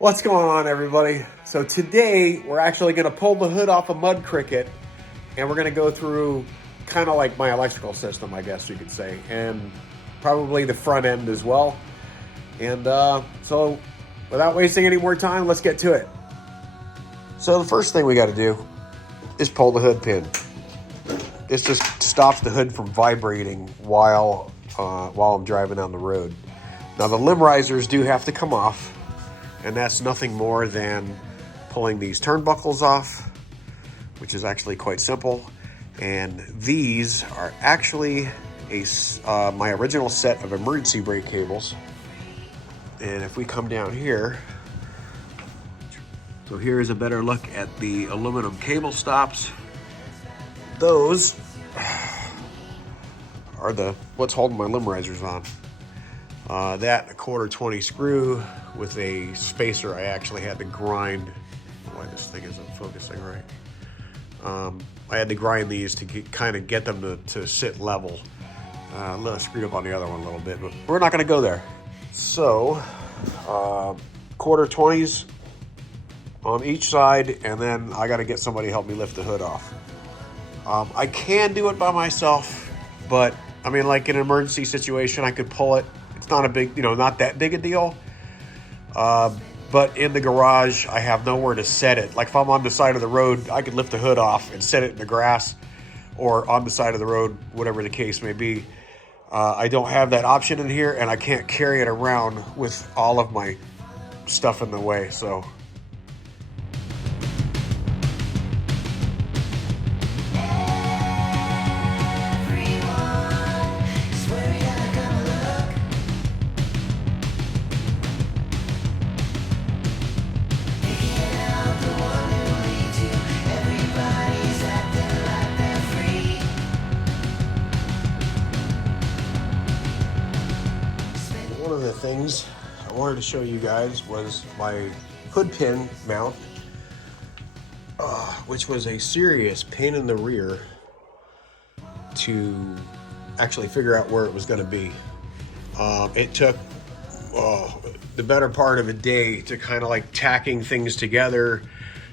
What's going on, everybody? So today we're actually going to pull the hood off a mud Cricket, and we're going to go through kind of like my electrical system, I guess you could say, and probably the front end as well. And so without wasting any more time, let's get to it. So the first thing we got to do is pull the hood pin. This just stops the hood from vibrating while I'm driving down the road. Now the limb risers do have to come off, and that's nothing more than pulling these turnbuckles off, which is actually quite simple. And these are actually my original set of emergency brake cables. And if we come down here, so here's a better look at the aluminum cable stops. Those are what's holding my limb risers on. That a 1/4 screw with a spacer I actually had to grind. Why this thing isn't focusing right. I had to grind these to kind of get them to sit level. A little screwed up on the other one a little bit, but we're not going to go there. So 1/4 on each side, and then I got to get somebody to help me lift the hood off. I can do it by myself, but I mean, like in an emergency situation, I could pull it. It's not a big, not that big a deal. But in the garage, I have nowhere to set it. Like if I'm on the side of the road, I could lift the hood off and set it in the grass or on the side of the road, whatever the case may be. I don't have that option in here, and I can't carry it around with all of my stuff in the way, so. One of the things I wanted to show you guys was my hood pin mount, which was a serious pain in the rear to actually figure out where it was going to be. It took the better part of a day to kind of like tacking things together,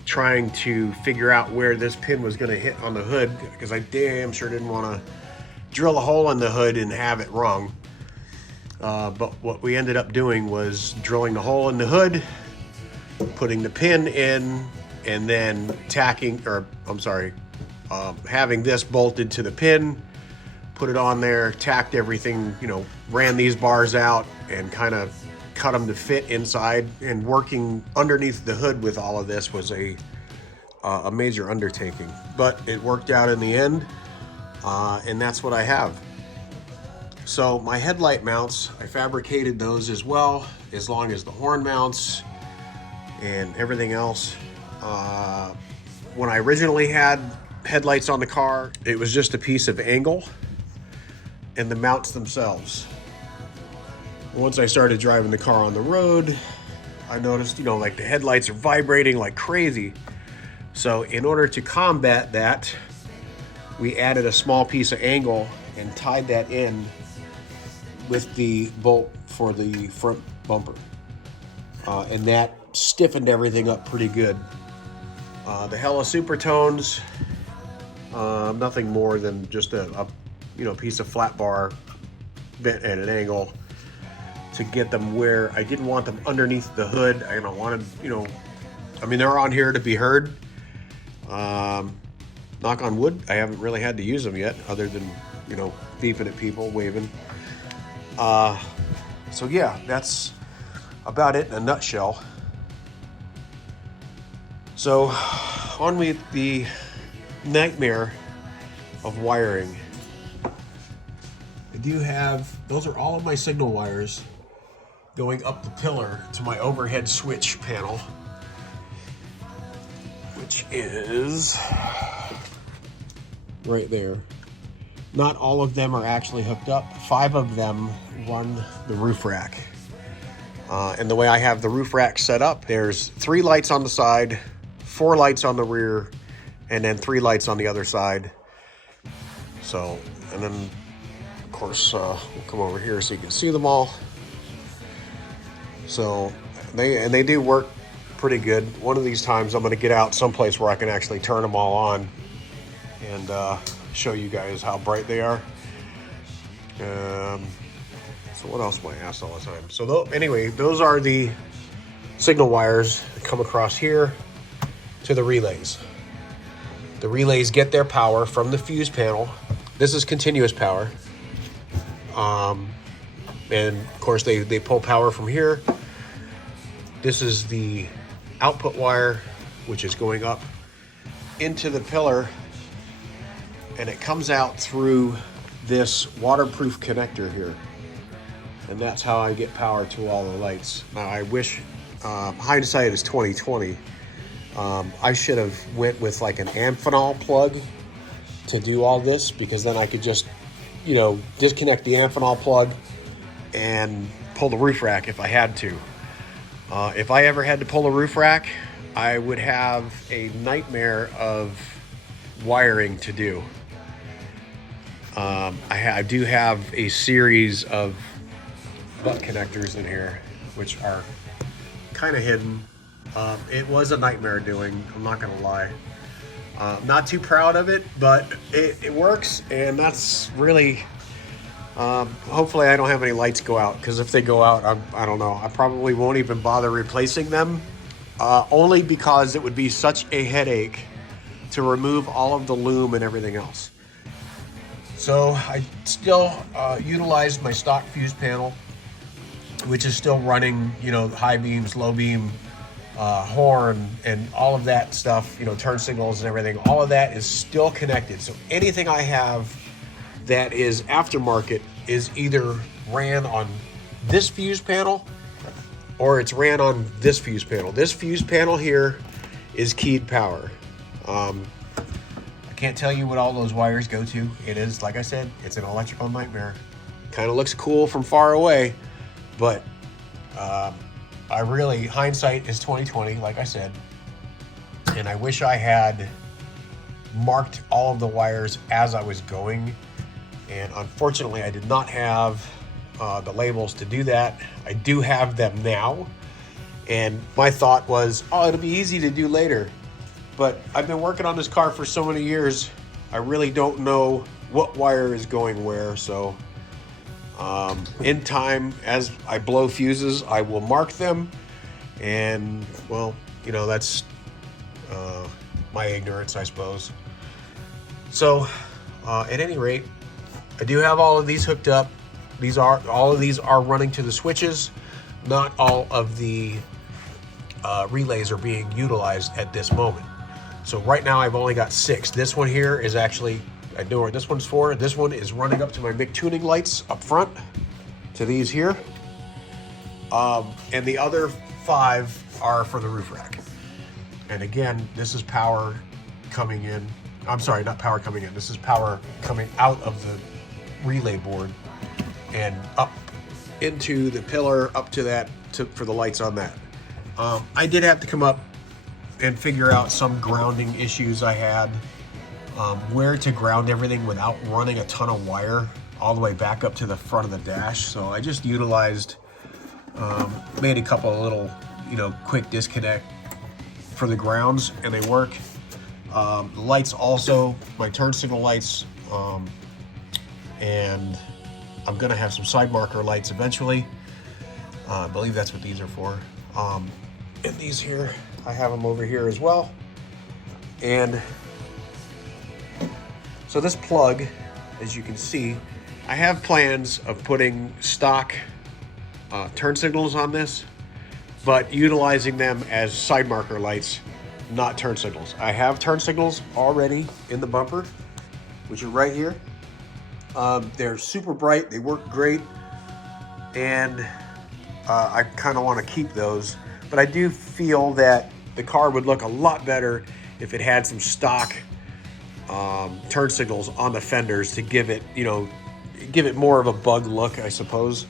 trying to figure out where this pin was going to hit on the hood, because I damn sure didn't want to drill a hole in the hood and have it wrong. But what we ended up doing was drilling the hole in the hood, putting the pin in, and then having this bolted to the pin, put it on there, tacked everything, ran these bars out and kind of cut them to fit inside. And working underneath the hood with all of this was a major undertaking, but it worked out in the end, and that's what I have. So my headlight mounts, I fabricated those as well, as long as the horn mounts and everything else. When I originally had headlights on the car, it was just a piece of angle and the mounts themselves. Once I started driving the car on the road, I noticed, like the headlights are vibrating like crazy. So in order to combat that, we added a small piece of angle and tied that in with the bolt for the front bumper. And that stiffened everything up pretty good. The Hella Supertones, nothing more than just a piece of flat bar bent at an angle to get them where I didn't want them underneath the hood. I wanted, they're on here to be heard. Knock on wood, I haven't really had to use them yet, other than, beeping at people, waving. So yeah, that's about it in a nutshell. So on with the nightmare of wiring. I do have, those are all of my signal wires going up the pillar to my overhead switch panel, which is right there. Not all of them are actually hooked up. 5 of them run the roof rack. And the way I have the roof rack set up, there's 3 lights on the side, 4 lights on the rear, and then 3 lights on the other side. So, and then course, we'll come over here so you can see them all. So They do work pretty good. One of these times I'm going to get out someplace where I can actually turn them all on and show you guys how bright they are. So what else am I asked all the time? So anyway, those are the signal wires that come across here to the relays. The relays get their power from the fuse panel. This is continuous power. And of course they pull power from here. This is the output wire, which is going up into the pillar, and it comes out through this waterproof connector here. And that's how I get power to all the lights. Now I wish, hindsight is 2020. I should have went with like an Amphenol plug to do all this, because then I could just, disconnect the Amphenol plug and pull the roof rack if I had to. If I ever had to pull a roof rack, I would have a nightmare of wiring to do. I do have a series of butt connectors in here, which are kind of hidden. It was a nightmare doing, I'm not gonna lie. Not too proud of it, but it works, and that's really, hopefully I don't have any lights go out, because if they go out, I don't know, I probably won't even bother replacing them, only because it would be such a headache to remove all of the loom and everything else. So I still utilized my stock fuse panel, which is still running, high beams, low beam, horn, and all of that stuff, turn signals and everything. All of that is still connected. So anything I have that is aftermarket is either ran on this fuse panel or it's ran on this fuse panel. This fuse panel here is keyed power. I can't tell you what all those wires go to. It is, like I said, it's an electrical nightmare. Kind of looks cool from far away, but hindsight is 2020, like I said, and I wish I had marked all of the wires as I was going, and unfortunately I did not have the labels to do that. I do have them now, and my thought was, it'll be easy to do later, but I've been working on this car for so many years, I really don't know what wire is going where. So in time, as I blow fuses, I will mark them, and well, that's my ignorance, I suppose. So at any rate, I do have all of these hooked up. All of these are running to the switches. Not all of the relays are being utilized at this moment. So right now I've only got 6. This one here is actually, I know what this one's for. This one is running up to my big tuning lights up front, to these here. And the other 5 are for the roof rack. And again, this is power coming in. I'm sorry, not power coming in. This is power coming out of the relay board and up into the pillar, up to that, for the lights on that. I did have to come up and figure out some grounding issues I had, where to ground everything without running a ton of wire all the way back up to the front of the dash. So I just utilized, made a couple of little, quick disconnect for the grounds, and they work. The lights also, my turn signal lights, and I'm gonna have some side marker lights eventually. I believe that's what these are for. And these here, I have them over here as well. And so this plug, as you can see, I have plans of putting stock turn signals on this, but utilizing them as side marker lights, not turn signals. I have turn signals already in the bumper, which are right here. They're super bright, they work great, and I kind of want to keep those. But I do feel that the car would look a lot better if it had some stock turn signals on the fenders to give it, give it more of a bug look, I suppose.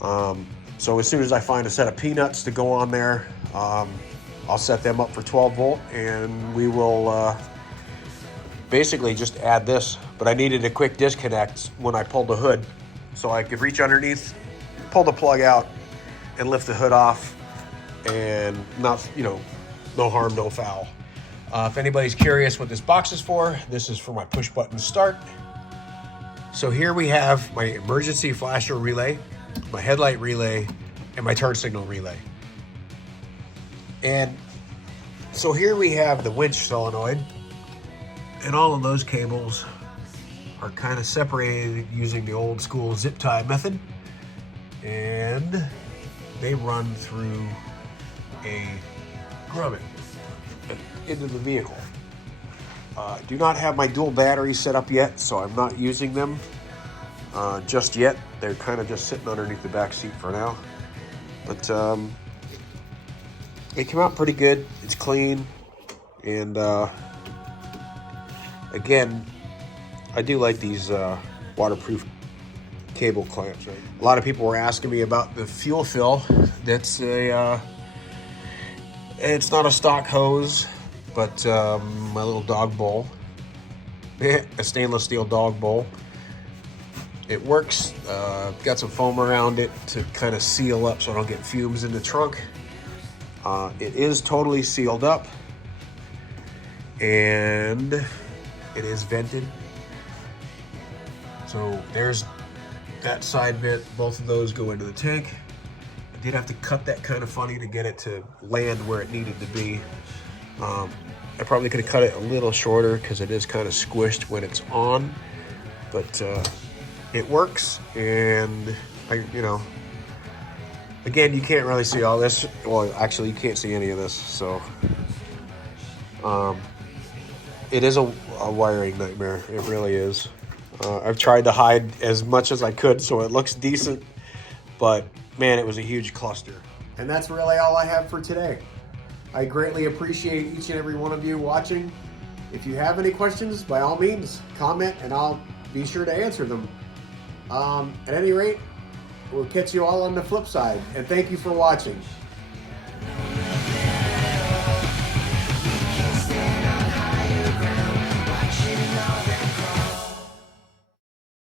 So as soon as I find a set of peanuts to go on there, I'll set them up for 12 volt, and we will basically just add this. But I needed a quick disconnect when I pulled the hood, so I could reach underneath, pull the plug out, and lift the hood off. and not, no harm, no foul. If anybody's curious what this box is for, this is for my push button start. So here we have my emergency flasher relay, my headlight relay, and my turn signal relay. And so here we have the winch solenoid, and all of those cables are kind of separated using the old school zip tie method, and they run through a grommet into the vehicle. Do not have my dual batteries set up yet, so I'm not using them just yet. They're kind of just sitting underneath the back seat for now. But they came out pretty good. It's clean, and again, I do like these waterproof cable clamps. Right? A lot of people were asking me about the fuel fill. That's it's not a stock hose, but my little dog bowl, a stainless steel dog bowl. It works. Got some foam around it to kind of seal up so I don't get fumes in the trunk. It is totally sealed up, and it is vented. So there's that side vent. Both of those go into the tank. I did have to cut that kind of funny to get it to land where it needed to be. I probably could have cut it a little shorter because it is kind of squished when it's on, but it works. And again, you can't really see all this. Well, actually, you can't see any of this. So it is a wiring nightmare. It really is. I've tried to hide as much as I could so it looks decent, but man, it was a huge cluster. And that's really all I have for today. I greatly appreciate each and every one of you watching. If you have any questions, by all means, comment and I'll be sure to answer them. At any rate, we'll catch you all on the flip side, and thank you for watching.